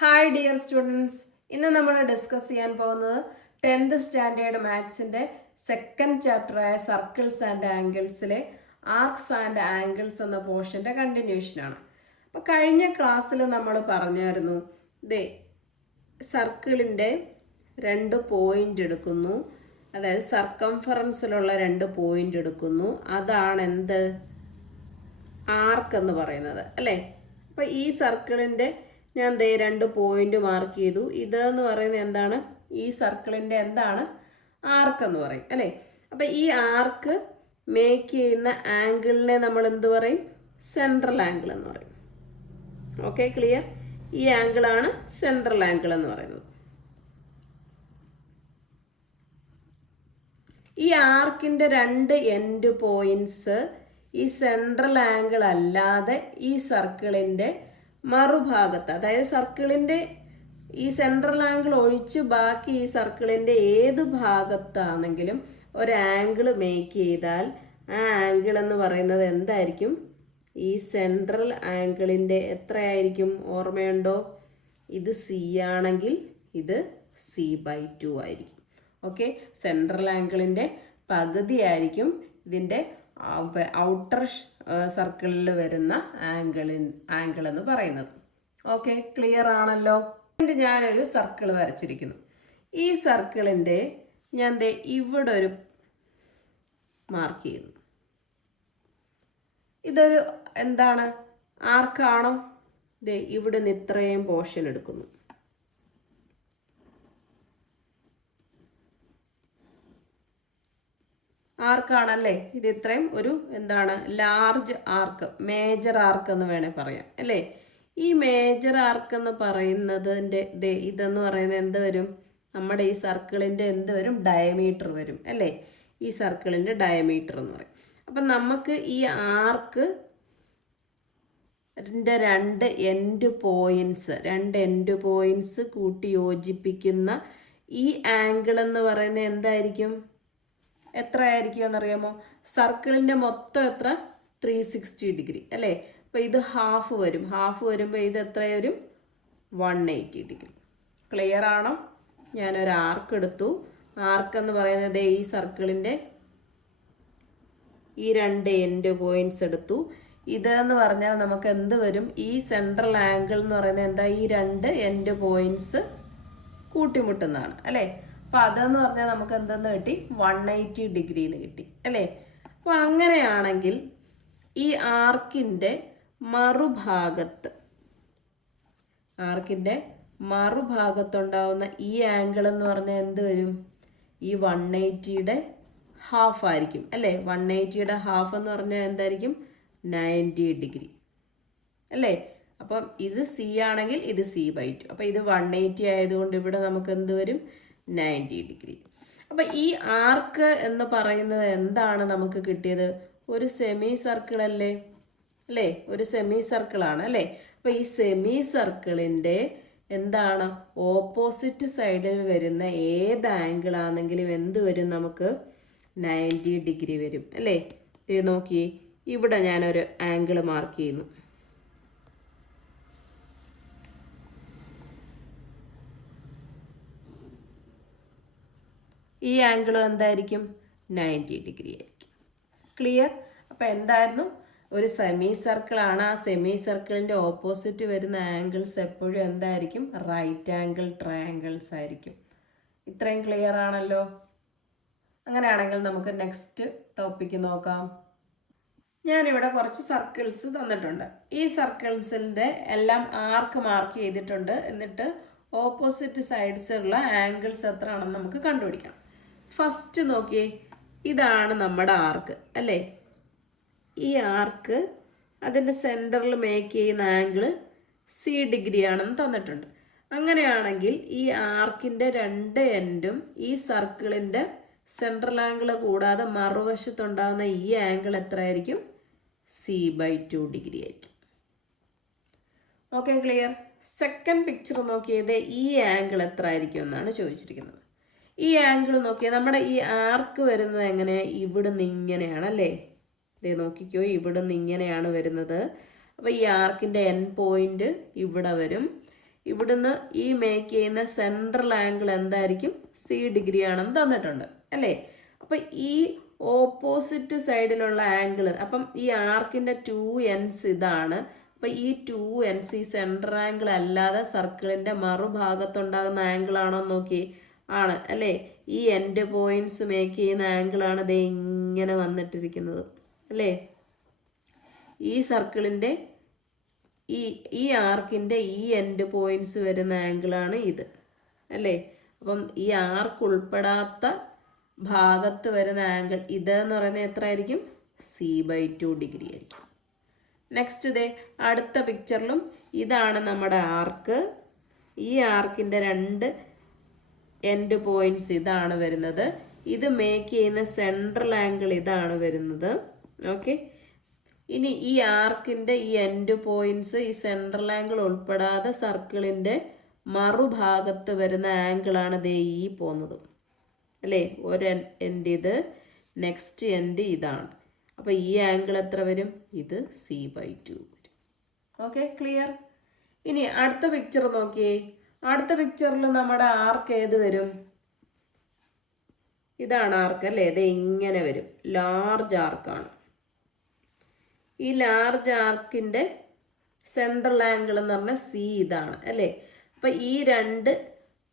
Hi dear students, ഇന്ന് നമ്മൾ discuss ചെയ്യാൻ പോകുന്നത് 10th സ്റ്റാൻഡേർഡ് മാത്സിൻ്റെ സെക്കൻഡ് ചാപ്റ്ററായ സർക്കിൾസ് ആൻഡ് ആംഗിൾസിലെ ആർക്സ് ആൻഡ് ആംഗിൾസ് എന്ന പോർഷൻ്റെ കണ്ടിന്യൂഷനാണ്. അപ്പോൾ കഴിഞ്ഞ ക്ലാസ്സിൽ നമ്മൾ പറഞ്ഞായിരുന്നു, സർക്കിളിൻ്റെ 2 പോയിന്റ് എടുക്കുന്നു, അതായത് സർക്കംഫറൻസിലുള്ള 2 പോയിന്റ് എടുക്കുന്നു, അതാണ് എന്ത് ആർക്ക് എന്ന് പറയുന്നത് അല്ലേ. അപ്പോൾ ഈ സർക്കിളിൻ്റെ ഞാൻ 2 പോയിന്റ് മാർക്ക് ചെയ്തു. ഇതെന്ന് പറയുന്നത് എന്താണ്? ഈ സർക്കിളിൻ്റെ എന്താണ്? ആർക്ക് എന്ന് പറയും അല്ലേ. അപ്പം ഈ ആർക്ക് മേക്ക് ചെയ്യുന്ന ആംഗിളിനെ നമ്മൾ എന്ത് പറയും? സെൻട്രൽ ആംഗിൾ എന്ന് പറയും. Okay, clear? ഈ ആംഗിളാണ് സെൻട്രൽ ആംഗിൾ എന്ന് പറയുന്നത്. ഈ ആർക്കിൻ്റെ 2 എൻഡ് പോയിന്റ്സ് ഈ സെൻട്രൽ ആംഗിൾ അല്ലാതെ ഈ സർക്കിളിൻ്റെ മറുഭാഗത്ത്, അതായത് സർക്കിളിൻ്റെ ഈ സെൻട്രൽ ആംഗിൾ ഒഴിച്ച് ബാക്കി ഈ സർക്കിളിൻ്റെ ഏത് ഭാഗത്താണെങ്കിലും ഒരു ആംഗിൾ മേക്ക് ചെയ്താൽ ആ ആംഗിൾ എന്ന് പറയുന്നത് എന്തായിരിക്കും? ഈ സെൻട്രൽ ആംഗിളിൻ്റെ എത്രയായിരിക്കും? ഓർമ്മയുണ്ടോ? ഇത് സി ആണെങ്കിൽ ഇത് C/2 ആയിരിക്കും. ഓക്കെ, സെൻട്രൽ ആംഗിളിൻ്റെ പകുതിയായിരിക്കും ഇതിൻ്റെ ഔട്ടർ സർക്കിളിൽ വരുന്ന ആംഗിൾ എന്ന് പറയുന്നത്. ഓക്കെ, ക്ലിയർ ആണല്ലോ? ഞാനൊരു സർക്കിൾ വരച്ചിരിക്കുന്നു. ഈ സർക്കിളിൻ്റെ ഞാൻ ഇവിടെ ഒരു മാർക്ക് ചെയ്യുന്നു. ഇതൊരു എന്താണ്? ആർക്കാണോ? ഇവിടെ നിന്ന് ഇത്രയും പോർഷൻ എടുക്കുന്നു. ആർക്കാണല്ലേ? ഇത് ഇത്രയും ഒരു എന്താണ്? ലാർജ് ആർക്ക്, മേജർ ആർക്ക് എന്ന് വേണേൽ പറയാം അല്ലേ. ഈ മേജർ ആർക്ക് എന്ന് പറയുന്നതിൻ്റെ ഇതെന്ന് പറയുന്നത് എന്ത് വരും? നമ്മുടെ ഈ സർക്കിളിൻ്റെ എന്ത് വരും? ഡയമീറ്റർ വരും അല്ലേ. ഈ സർക്കിളിൻ്റെ ഡയമീറ്റർ എന്ന് പറയും. അപ്പം നമുക്ക് ഈ ആർക്ക് രണ്ട് എൻഡ് പോയിന്റ്സ് കൂട്ടി യോജിപ്പിക്കുന്ന ഈ ആംഗിൾ എന്ന് പറയുന്നത് എന്തായിരിക്കും? എത്ര ആയിരിക്കും എന്നറിയാമോ? സർക്കിളിൻ്റെ മൊത്തം എത്ര? 360 ഡിഗ്രി അല്ലേ. അപ്പോൾ ഇത് ഹാഫ് വരുമ്പോൾ ഇത് എത്ര വരും? 180 ഡിഗ്രി. ക്ലിയർ ആണോ? ഞാനൊരു ആർക്ക് എടുത്തു. ആർക്ക് എന്ന് പറയുന്നത് ഈ സർക്കിളിൻ്റെ ഈ 2 എൻഡ് പോയിന്റ്സ് എടുത്തു. ഇതെന്ന് പറഞ്ഞാൽ നമുക്ക് എന്ത് വരും? ഈ സെൻട്രൽ ആംഗിൾ എന്ന് പറയുന്നത് എന്താ? ഈ 2 എൻഡ് പോയിന്റ്സ് കൂട്ടിമുട്ടുന്നതാണ് അല്ലേ. അപ്പോൾ അതെന്ന് പറഞ്ഞാൽ നമുക്ക് എന്തെന്ന് കിട്ടി? 180 ഡിഗ്രിന്ന് കിട്ടി അല്ലേ. അപ്പോൾ അങ്ങനെയാണെങ്കിൽ ഈ ആർക്കിൻ്റെ മറുഭാഗത്തുണ്ടാവുന്ന ഈ ആംഗിൾ എന്ന് പറഞ്ഞാൽ എന്ത് വരും? ഈ 180യുടെ ഹാഫ് ആയിരിക്കും അല്ലേ. 180യുടെ ഹാഫ് എന്ന് പറഞ്ഞാൽ എന്തായിരിക്കും? 90 ഡിഗ്രി അല്ലേ. അപ്പം ഇത് സി ആണെങ്കിൽ ഇത് C/2. അപ്പോൾ ഇത് 180 ആയതുകൊണ്ട് ഇവിടെ നമുക്ക് എന്ത് വരും? 90 ഡിഗ്രി. അപ്പം ഈ ആർക്ക് എന്ന് പറയുന്നത് എന്താണ് നമുക്ക് കിട്ടിയത്? ഒരു സെമി സർക്കിൾ അല്ലേ. ഒരു സെമി സർക്കിളാണ് അല്ലേ. അപ്പം ഈ സെമി സർക്കിളിൻ്റെ എന്താണ്? ഓപ്പോസിറ്റ് സൈഡിൽ വരുന്ന ഏത് ആംഗിൾ ആണെങ്കിലും എന്ത് വരും? നമുക്ക് 90 ഡിഗ്രി വരും അല്ലേ. ഇത് നോക്കി, ഇവിടെ ഞാനൊരു ആംഗിൾ മാർക്ക് ചെയ്യുന്നു. ഈ ആംഗിൾ എന്തായിരിക്കും? 90 ഡിഗ്രി ആയിരിക്കും. ക്ലിയർ? അപ്പോൾ എന്തായിരുന്നു? ഒരു സെമി സർക്കിളാണ്. ആ സെമി സർക്കിളിൻ്റെ ഓപ്പോസിറ്റ് വരുന്ന ആംഗിൾസ് എപ്പോഴും എന്തായിരിക്കും? റൈറ്റ് ആംഗിൾ ട്രയാങ്കിൾസ് ആയിരിക്കും. ഇത്രയും ക്ലിയർ ആണല്ലോ? അങ്ങനെയാണെങ്കിൽ നമുക്ക് നെക്സ്റ്റ് ടോപ്പിക്ക് നോക്കാം. ഞാനിവിടെ കുറച്ച് സർക്കിൾസ് തന്നിട്ടുണ്ട്. ഈ സർക്കിൾസിൻ്റെ എല്ലാം ആർക്ക് മാർക്ക് ചെയ്തിട്ടുണ്ട്. എന്നിട്ട് ഓപ്പോസിറ്റ് സൈഡ്സിലുള്ള ആംഗിൾസ് എത്ര ആണെന്ന് നമുക്ക് കണ്ടുപിടിക്കണം. ഫസ്റ്റ് നോക്കിയേ, ഇതാണ് നമ്മുടെ ആർക്ക് അല്ലേ. ഈ ആർക്ക് അതിൻ്റെ സെൻറ്ററിൽ മേക്ക് ചെയ്യുന്ന ആംഗിൾ C ഡിഗ്രി ആണെന്ന് തന്നിട്ടുണ്ട്. അങ്ങനെയാണെങ്കിൽ ഈ ആർക്കിൻ്റെ 2 എൻഡും ഈ സർക്കിളിൻ്റെ സെൻട്രൽ ആംഗിൾ കൂടാതെ മറുവശത്തുണ്ടാകുന്ന ഈ ആംഗിൾ എത്രയായിരിക്കും? C/2 ഡിഗ്രി ആയിരിക്കും. Okay, clear? സെക്കൻഡ് പിക്ചർ നോക്കിയത് ഈ ആംഗിൾ എത്ര ആയിരിക്കും എന്നാണ് ചോദിച്ചിരിക്കുന്നത്. ഈ ആംഗിൾ നോക്കിയാൽ നമ്മുടെ ഈ ആർക്ക് വരുന്നത് എങ്ങനെ? ഇവിടുന്ന് ഇങ്ങനെയാണ് അല്ലേ. ഇതേ നോക്കിക്കോ, ഇവിടുന്ന് ഇങ്ങനെയാണ് വരുന്നത്. അപ്പോൾ ഈ ആർക്കിൻ്റെ എൻ പോയിന്റ് ഇവിടെ വരും. ഇവിടുന്ന് ഈ മേക്ക് ചെയ്യുന്ന സെൻട്രൽ ആംഗിൾ എന്തായിരിക്കും? സി ഡിഗ്രി ആണെന്ന് തന്നിട്ടുണ്ട് അല്ലേ? അപ്പം ഈ ഓപ്പോസിറ്റ് സൈഡിലുള്ള ആംഗിൾ, അപ്പം ഈ ആർക്കിൻ്റെ 2 ends ഇതാണ്. അപ്പം ഈ 2 ends ഈ സെൻട്രൽ ആംഗിൾ അല്ലാതെ സർക്കിളിൻ്റെ മറുഭാഗത്തുണ്ടാകുന്ന ആംഗിൾ ആണോ നോക്കി? ആണ് അല്ലേ? ഈ എൻഡ് പോയിന്റ്സ് മേക്ക് ചെയ്യുന്ന ആംഗിളാണ് ദേ ഇങ്ങനെ വന്നിട്ടിരിക്കുന്നത് അല്ലേ? ഈ സർക്കിളിൻ്റെ ഈ ആർക്കിൻ്റെ ഈ എൻഡ് പോയിന്റ്സ് വരുന്ന ആംഗിളാണ് ഇത് അല്ലേ? അപ്പം ഈ ആർക്ക് ഉൾപ്പെടാത്ത ഭാഗത്ത് വരുന്ന ആംഗിൾ ഇതെന്ന് പറയുന്നത് എത്ര ആയിരിക്കും? C/2 ഡിഗ്രി ആയിരിക്കും. നെക്സ്റ്റ് ദേ അടുത്ത പിക്ചറിലും ഇതാണ് നമ്മുടെ ആർക്ക്. ഈ ആർക്കിൻ്റെ 2 എൻഡ് പോയിന്റ്സ് ഇതാണ് വരുന്നത്. ഇത് മേക്ക് ചെയ്യുന്ന സെൻട്രൽ ആംഗിൾ ഇതാണ് വരുന്നത്. ഓക്കെ, ഇനി ഈ ആർക്കിൻ്റെ ഈ എൻഡ് പോയിന്റ്സ് ഈ സെൻട്രൽ ആംഗിൾ ഉൾപ്പെടാതെ സർക്കിളിൻ്റെ മറുഭാഗത്ത് വരുന്ന ആംഗിളാണ് ദേ ഈ പോകുന്നത് അല്ലേ? ഒരു എൻഡ് ഇത്, നെക്സ്റ്റ് എൻഡ് ഇതാണ്. അപ്പോൾ ഈ ആംഗിൾ എത്ര വരും? ഇത് C/2 വരും. Okay, clear? ഇനി അടുത്ത പിക്ചർ നോക്കിയേ. അടുത്ത പിക്ചറിൽ നമ്മുടെ ആർക്ക് ഏത് വരും? ഇതാണ് ആർക്ക് അല്ലേ? ഇത് ഇങ്ങനെ വരും, ലാർജ് ആർക്കാണ്. ഈ ലാർജ് ആർക്കിൻ്റെ സെൻട്രൽ ആംഗിൾ എന്ന് പറഞ്ഞാൽ C ഇതാണ് അല്ലേ? അപ്പം ഈ 2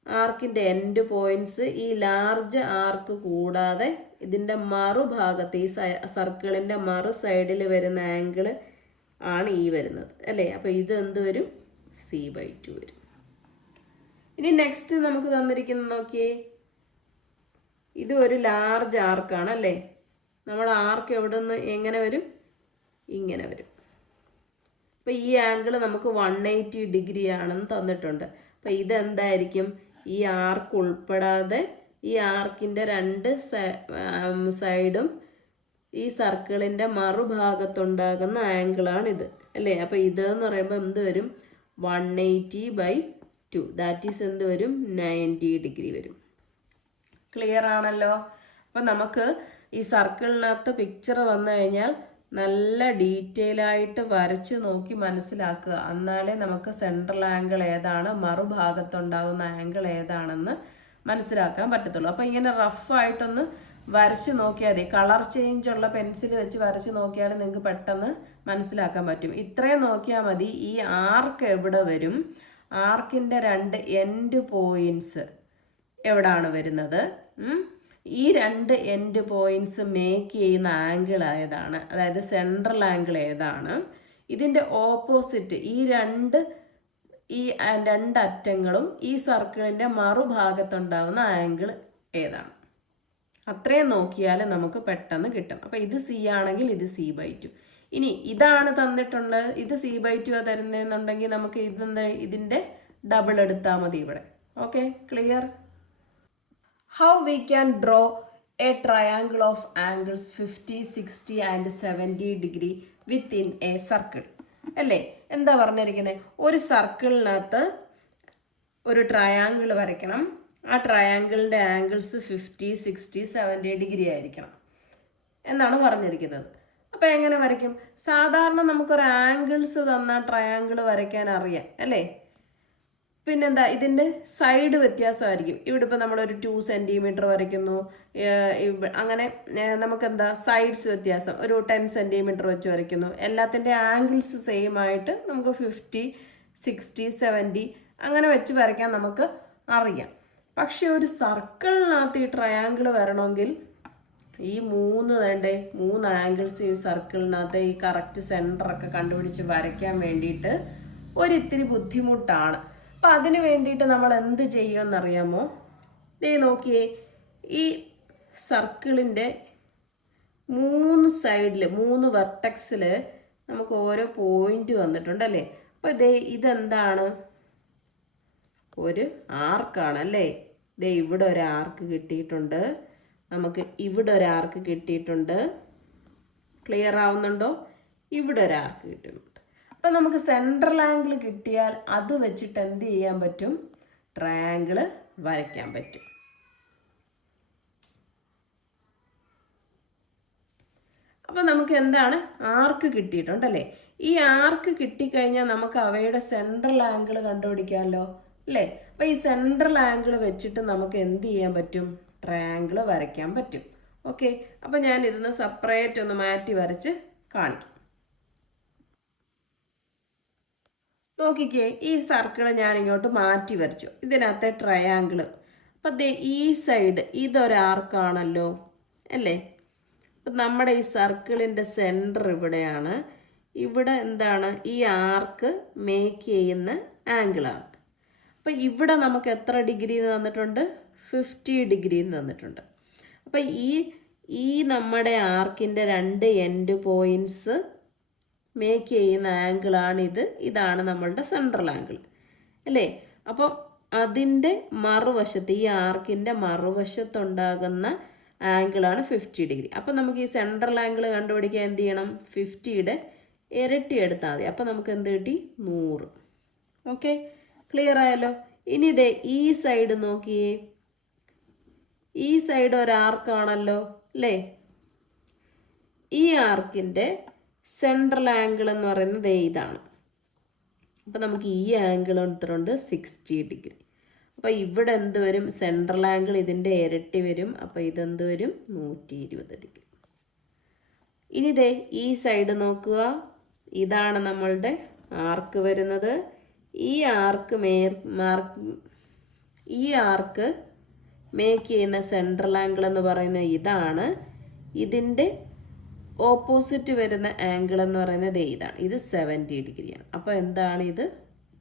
ആർക്കിൻ്റെ എൻഡ് പോയിന്റ്സ് ഈ ലാർജ് ആർക്ക് കൂടാതെ ഇതിൻ്റെ മറുഭാഗത്ത് ഈ സർക്കിളിൻ്റെ മറു സൈഡിൽ വരുന്ന ആംഗിൾ ആണ് ഈ വരുന്നത് അല്ലേ? അപ്പോൾ ഇത് എന്ത് വരും? C/2 വരും. ഇനി നെക്സ്റ്റ് നമുക്ക് തന്നിരിക്കുന്നത് നോക്കിയേ. ഇത് ഒരു ലാർജ് ആർക്കാണ് അല്ലേ? നമ്മുടെ ആർക്ക് എവിടെ നിന്ന് എങ്ങനെ വരും? ഇങ്ങനെ വരും. അപ്പോൾ ഈ ആംഗിൾ നമുക്ക് 180 ഡിഗ്രി ആണെന്ന് തന്നിട്ടുണ്ട്. അപ്പോൾ ഇതെന്തായിരിക്കും? ഈ ആർക്ക് ഉൾപ്പെടാതെ ഈ ആർക്കിൻ്റെ 2 സൈഡും ഈ സർക്കിളിൻ്റെ മറുഭാഗത്തുണ്ടാകുന്ന ആംഗിളാണിത് അല്ലേ? അപ്പോൾ ഇതെന്ന് പറയുമ്പോൾ എന്ത് വരും? 180/2, ദാറ്റ് ഈസ് എന്ത് വരും? 90 ഡിഗ്രി വരും. ക്ലിയർ ആണല്ലോ? അപ്പം നമുക്ക് ഈ സർക്കിളിനകത്ത് പിക്ചർ വന്നു കഴിഞ്ഞാൽ നല്ല ഡീറ്റെയിൽ ആയിട്ട് വരച്ച് നോക്കി മനസ്സിലാക്കുക. എന്നാലേ നമുക്ക് സെൻട്രൽ ആംഗിൾ ഏതാണ്, മറുഭാഗത്തുണ്ടാകുന്ന ആംഗിൾ ഏതാണെന്ന് മനസ്സിലാക്കാൻ പറ്റത്തുള്ളൂ. അപ്പോൾ ഇങ്ങനെ റഫായിട്ടൊന്ന് വരച്ച് നോക്കിയാൽ മതി. കളർ ചേഞ്ച് ഉള്ള പെൻസിൽ വെച്ച് വരച്ച് നോക്കിയാൽ നിങ്ങൾക്ക് പെട്ടെന്ന് മനസ്സിലാക്കാൻ പറ്റും. ഇത്രയും നോക്കിയാൽ മതി. ഈ ആർക്ക് എവിടെ വരും? ആർക്കിൻ്റെ 2 എൻഡ് പോയിന്റ്സ് എവിടാണ് വരുന്നത്? ഈ 2 എൻഡ് പോയിന്റ്സ് മേക്ക് ചെയ്യുന്ന ആംഗിൾ ഏതാണ്? അതായത് സെൻട്രൽ ആംഗിൾ ഏതാണ്? ഇതിൻ്റെ ഓപ്പോസിറ്റ് ഈ 2 അറ്റങ്ങളും ഈ സർക്കിളിൻ്റെ മറുഭാഗത്തുണ്ടാകുന്ന ആംഗിൾ ഏതാണ്? അത്രയും നോക്കിയാൽ നമുക്ക് പെട്ടെന്ന് കിട്ടും. അപ്പോൾ ഇത് C ആണെങ്കിൽ ഇത് C/2. ഇനി ഇതാണ് തന്നിട്ടുണ്ട്, ഇത് C/2 തരുന്നതെന്നുണ്ടെങ്കിൽ നമുക്ക് ഇതിൻ്റെ ഡബിൾ എടുത്താൽ മതി ഇവിടെ. Okay, clear? How we can draw a triangle of angles 50, 60 and 70 degree within a circle? അല്ലേ? എന്താ പറഞ്ഞിരിക്കുന്നത്? ഒരു സർക്കിളിനകത്ത് ഒരു ട്രയാങ്കിൾ വരയ്ക്കണം. ആ ട്രയാങ്കിളിൻ്റെ ആംഗിൾസ് 50, 60, 70 ഡിഗ്രി ആയിരിക്കണം എന്നാണ് പറഞ്ഞിരിക്കുന്നത്. അപ്പോൾ എങ്ങനെ വരയ്ക്കും? സാധാരണ നമുക്കൊരു ആംഗിൾസ് തന്നാൽ ട്രയാങ്കിൾ വരയ്ക്കാൻ അറിയാം അല്ലേ? പിന്നെന്താ, ഇതിൻ്റെ സൈഡ് വ്യത്യാസമായിരിക്കും. ഇവിടെ ഇപ്പോൾ നമ്മളൊരു 2 സെൻറ്റിമീറ്റർ വരയ്ക്കുന്നു, അങ്ങനെ നമുക്കെന്താ സൈഡ്സ് വ്യത്യാസം, ഒരു 10 സെൻറ്റിമീറ്റർ വെച്ച് വരയ്ക്കുന്നു. എല്ലാത്തിൻ്റെ ആംഗിൾസ് സെയിം ആയിട്ട് നമുക്ക് 50, 60, 70 അങ്ങനെ വെച്ച് വരയ്ക്കാൻ നമുക്ക് അറിയാം. പക്ഷെ ഒരു സർക്കിളിനകത്ത് ഈ ട്രയാങ്കിൾ വരണമെങ്കിൽ ഈ 3 ആംഗിൾസ് ഈ സർക്കിളിനകത്ത് ഈ കറക്റ്റ് സെൻറ്ററൊക്കെ കണ്ടുപിടിച്ച് വരയ്ക്കാൻ വേണ്ടിയിട്ട് ഒരിത്തിരി ബുദ്ധിമുട്ടാണ്. അപ്പം അതിന് വേണ്ടിയിട്ട് നമ്മൾ എന്ത് ചെയ്യുമെന്നറിയാമോ? ദേ നോക്കിയേ, ഈ സർക്കിളിൻ്റെ 3 സൈഡിൽ 3 വെർട്ടെക്സിൽ നമുക്ക് ഓരോ പോയിന്റ് വന്നിട്ടുണ്ടല്ലേ? അപ്പോൾ ഇതെന്താണ്? ഒരു ആർക്കാണ് അല്ലേ? ഇവിടെ ഒരു ആർക്ക് കിട്ടിയിട്ടുണ്ട്, നമുക്ക് ഇവിടെ ഒരു ആർക്ക് കിട്ടിയിട്ടുണ്ട്. ക്ലിയർ ആവുന്നുണ്ടോ? ഇവിടെ ഒരു ആർക്ക് കിട്ടുന്നുണ്ട്. അപ്പം നമുക്ക് സെൻട്രൽ ആംഗിൾ കിട്ടിയാൽ അത് വെച്ചിട്ട് എന്ത് ചെയ്യാൻ പറ്റും? ട്രയാങ്കിൾ വരയ്ക്കാൻ പറ്റും. അപ്പം നമുക്ക് എന്താണ്? ആർക്ക് കിട്ടിയിട്ടുണ്ടല്ലേ? ഈ ആർക്ക് കിട്ടിക്കഴിഞ്ഞാൽ നമുക്ക് അവയുടെ സെൻട്രൽ ആംഗിൾ കണ്ടുപിടിക്കാമല്ലോ അല്ലേ? അപ്പോൾ ഈ സെൻട്രൽ ആംഗിൾ വെച്ചിട്ട് നമുക്ക് എന്ത് ചെയ്യാൻ പറ്റും? ട്രയാങ്കിൾ വരയ്ക്കാൻ പറ്റും. ഓക്കെ, അപ്പോൾ ഞാൻ ഇതൊന്ന് സെപ്പറേറ്റ് ഒന്ന് മാറ്റി വരച്ച് കാണിക്കാം. നോക്കിക്കേ, ഈ സർക്കിൾ ഞാൻ ഇങ്ങോട്ട് മാറ്റി വരച്ചു. ഇതിനകത്തെ ട്രയാങ്കിൾ. അപ്പം ദേ ഈ സൈഡ് ഇതൊരാർക്കാണല്ലോ അല്ലേ? അപ്പം നമ്മുടെ ഈ സർക്കിളിൻ്റെ സെൻറ്റർ ഇവിടെയാണ്. ഇവിടെ എന്താണ്? ഈ ആർക്ക് മേക്ക് ചെയ്യുന്ന ആംഗിളാണ്. അപ്പം ഇവിടെ നമുക്ക് എത്ര ഡിഗ്രി തന്നിട്ടുണ്ട്? 50 ഡിഗ്രി തന്നിട്ടുണ്ട്. അപ്പം ഈ നമ്മുടെ ആർക്കിൻ്റെ 2 എൻഡ് പോയിൻറ്റ്സ് മേക്ക് ചെയ്യുന്ന ആംഗിളാണിത്. ഇതാണ് നമ്മളുടെ സെൻട്രൽ ആംഗിൾ അല്ലേ? അപ്പം അതിൻ്റെ മറുവശത്ത്, ഈ ആർക്കിൻ്റെ മറുവശത്തുണ്ടാകുന്ന ആംഗിളാണ് 50 ഡിഗ്രി. അപ്പം നമുക്ക് ഈ സെൻട്രൽ ആംഗിൾ കണ്ടുപിടിക്കാൻ എന്ത് ചെയ്യണം? 50യുടെ ഇരട്ടി എടുത്താൽ മതി. അപ്പം നമുക്ക് എന്ത് കിട്ടി? 100. ഓക്കെ, ക്ലിയർ ആയല്ലോ? ഇനി ഇതേ ഈ സൈഡ് നോക്കിയേ, ഈ സൈഡ് ഒരു ആർക്കാണല്ലോ അല്ലേ? ഈ ആർക്കിൻ്റെ സെൻട്രൽ ആംഗിൾ എന്ന് പറയുന്നത് ഇതാണ്. അപ്പോൾ നമുക്ക് ഈ ആംഗിൾ എടുത്തിട്ടുണ്ട് 60 ഡിഗ്രി. അപ്പോൾ ഇവിടെ എന്ത് വരും? സെൻട്രൽ ആംഗിൾ ഇതിൻ്റെ ഇരട്ടി വരും. അപ്പോൾ ഇതെന്ത് വരും? 120 ഡിഗ്രി. ഇനി ദേ ഈ സൈഡ് നോക്കുക, ഇതാണ് നമ്മളുടെ ആർക്ക് വരുന്നത്. ഈ ആർക്ക് മേക്ക് ചെയ്യുന്ന സെൻട്രൽ ആംഗിൾ എന്ന് പറയുന്നത് ഇതാണ്. ഇതിൻ്റെ ഓപ്പോസിറ്റ് വരുന്ന ആംഗിൾ എന്ന് പറയുന്നത് ഇതാണ്. ഇത് 70 ഡിഗ്രിയാണ്. അപ്പോൾ എന്താണ് ഇത്?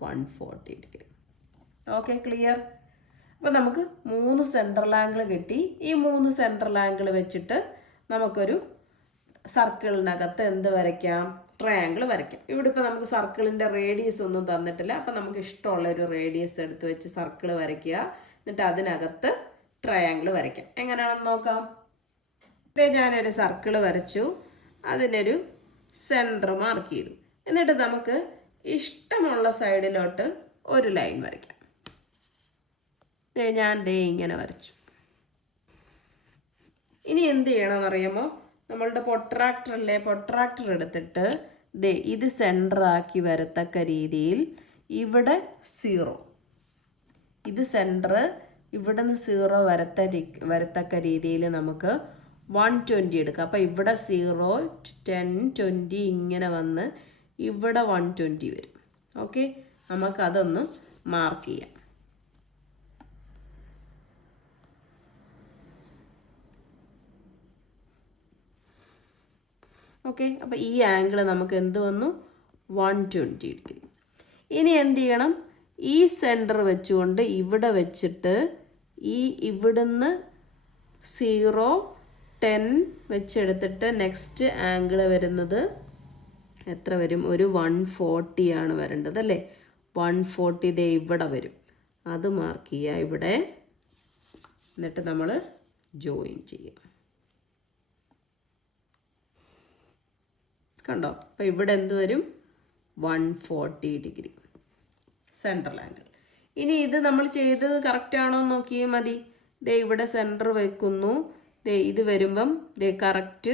140 ഡിഗ്രി. Okay, clear? അപ്പോൾ നമുക്ക് 3 സെൻട്രൽ ആംഗിൾ കിട്ടി. ഈ 3 സെൻട്രൽ ആംഗിൾ വെച്ചിട്ട് നമുക്കൊരു സർക്കിളിനകത്ത് എന്ത് വരയ്ക്കാം? ട്രയാങ്കിൾ വരയ്ക്കാം. ഇവിടെ ഇപ്പോൾ നമുക്ക് സർക്കിളിൻ്റെ റേഡിയസ് ഒന്നും തന്നിട്ടില്ല. അപ്പോൾ നമുക്ക് ഇഷ്ടമുള്ള ഒരു റേഡിയസ് എടുത്ത് വെച്ച് സർക്കിൾ വരയ്ക്കുക. എന്നിട്ട് അതിനകത്ത് ട്രയാങ്കിൾ വരയ്ക്കാം. എങ്ങനെയാണെന്ന് നോക്കാം. ഇതേ ഞാനൊരു സർക്കിൾ വരച്ചു, അതിനൊരു സെൻറ്റർ മാർക്ക് ചെയ്തു. എന്നിട്ട് നമുക്ക് ഇഷ്ടമുള്ള സൈഡിലോട്ട് ഒരു ലൈൻ വരയ്ക്കാം. ഞാൻ ഇങ്ങനെ വരച്ചു. ഇനി എന്ത് ചെയ്യണമെന്നറിയാമോ? നമ്മളുടെ പൊട്രാക്ടർ എടുത്തിട്ട് ഇത് സെൻറ്ററാക്കി വരത്തക്ക രീതിയിൽ ഇവിടെ 0, ഇത് സെൻറ്റർ, ഇവിടെ നിന്ന് 0 വരത്തക്ക രീതിയിൽ നമുക്ക് 120 എടുക്കാം. അപ്പോൾ ഇവിടെ 0, 10, 20 ഇങ്ങനെ വന്ന് ഇവിടെ 120 വരും. ഓക്കെ, നമുക്കതൊന്ന് മാർക്ക് ചെയ്യാം. ഓക്കെ, അപ്പോൾ ഈ ആംഗിൾ നമുക്ക് എന്ത് വന്നു? 120 ഡിഗ്രി. ഇനി എന്ത് ചെയ്യണം? ഈ സെൻറ്റർ വെച്ചുകൊണ്ട് ഇവിടെ വെച്ചിട്ട് ഇവിടുന്ന് 0, 10 വെച്ചെടുത്തിട്ട് നെക്സ്റ്റ് ആംഗിൾ വരുന്നത് എത്ര വരും? ഒരു 140 ആണ് വരേണ്ടത് അല്ലേ? 140 ദേ ഇവിടെ വരും. അത് മാർക്ക് ചെയ്യുക ഇവിടെ. എന്നിട്ട് നമ്മൾ ജോയിൻ ചെയ്യാം. കണ്ടോ? അപ്പോൾ ഇവിടെ എന്ത് വരും? 140 ഡിഗ്രി സെൻട്രൽ ആംഗിൾ. ഇനി ഇത് നമ്മൾ ചെയ്തത് കറക്റ്റാണോ എന്ന് നോക്കിയാൽ മതി. ദേ ഇവിടെ സെൻറ്റർ വെക്കുന്നു. ദേ ഇത് വരുമ്പം ദേ കറക്റ്റ്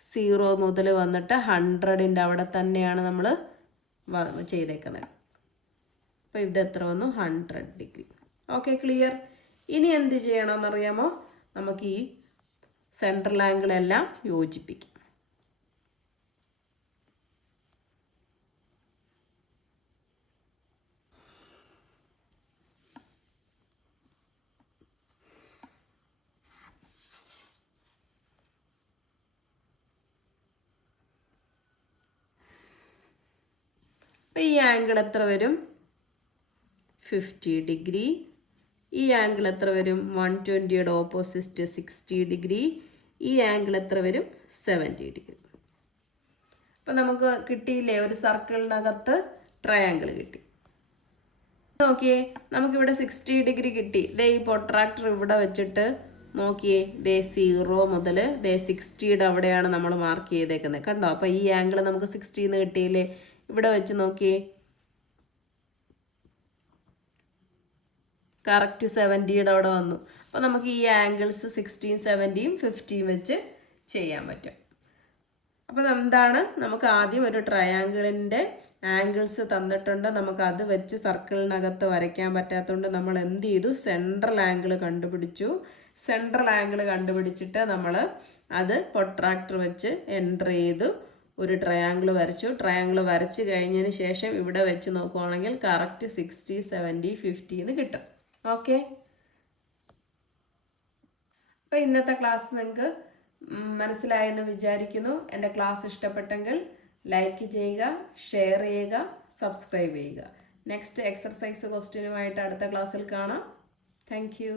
0 മുതൽ വന്നിട്ട് 100ൻ്റെ അവിടെ തന്നെയാണ് നമ്മൾ ചെയ്തേക്കുന്നത്. അപ്പോൾ ഇത് എത്ര വന്നു? 100 ഡിഗ്രി. Okay, clear? ഇനി എന്ത് ചെയ്യണമെന്നറിയാമോ? നമുക്ക് ഈ സെൻട്രൽ ആംഗിൾ എല്ലാം യോജിപ്പിക്കാം. അപ്പോൾ ഈ ആംഗിൾ എത്ര വരും? 50 ഡിഗ്രി. ഈ ആംഗിൾ എത്ര വരും? 120യുടെ ഓപ്പോസിറ്റ് 60 ഡിഗ്രി. ഈ ആംഗിൾ എത്ര വരും? 70 ഡിഗ്രി. അപ്പോൾ നമുക്ക് കിട്ടിയില്ലേ? ഒരു സർക്കിളിനകത്ത് ട്രയാങ്കിൾ കിട്ടി. നോക്കിയേ, നമുക്കിവിടെ 60 ഡിഗ്രി കിട്ടി. ദേ ഈ പൊട്രാക്ടർ ഇവിടെ വെച്ചിട്ട് നോക്കിയേ, ദേ 0 മുതൽ ദേ 60യുടെ അവിടെയാണ് നമ്മൾ മാർക്ക് ചെയ്തേക്കുന്നത്. കണ്ടോ? അപ്പോൾ ഈ ആംഗിൾ നമുക്ക് 60 കിട്ടിയില്ലേ? ഇവിടെ വെച്ച് നോക്കിയേ, കറക്റ്റ് 70യുടെ അവിടെ വന്നു. അപ്പോൾ നമുക്ക് ഈ ആംഗിൾസ് 16, 70, 50 വെച്ച് ചെയ്യാൻ പറ്റും. അപ്പോൾ എന്താണ്, നമുക്ക് ആദ്യം ഒരു ട്രയാങ്കിളിൻ്റെ ആംഗിൾസ് തന്നിട്ടുണ്ട്, നമുക്ക് അത് വെച്ച് സർക്കിളിനകത്ത് വരയ്ക്കാൻ പറ്റാത്തതുകൊണ്ട് നമ്മൾ എന്ത് ചെയ്തു, സെൻട്രൽ ആംഗിൾ കണ്ടുപിടിച്ചു. സെൻട്രൽ ആംഗിൾ കണ്ടുപിടിച്ചിട്ട് നമ്മൾ അത് പ്രൊട്രാക്ടർ വെച്ച് എൻ്റർ ചെയ്തു ഒരു ട്രയാങ്കിൾ വരച്ചു. ട്രയാങ്കിൾ വരച്ച് കഴിഞ്ഞതിന് ശേഷം ഇവിടെ വെച്ച് നോക്കുവാണെങ്കിൽ കറക്റ്റ് 60, 70, 50 എന്ന് കിട്ടും. ഓക്കെ, അപ്പോൾ ഇന്നത്തെ ക്ലാസ് നിങ്ങൾക്ക് മനസ്സിലായെന്ന് വിചാരിക്കുന്നു. എൻ്റെ ക്ലാസ് ഇഷ്ടപ്പെട്ടെങ്കിൽ ലൈക്ക് ചെയ്യുക, ഷെയർ ചെയ്യുക, സബ്സ്ക്രൈബ് ചെയ്യുക. നെക്സ്റ്റ് എക്സർസൈസ് ക്വസ്റ്റ്യനുമായിട്ട് അടുത്ത ക്ലാസ്സിൽ കാണാം. Thank you.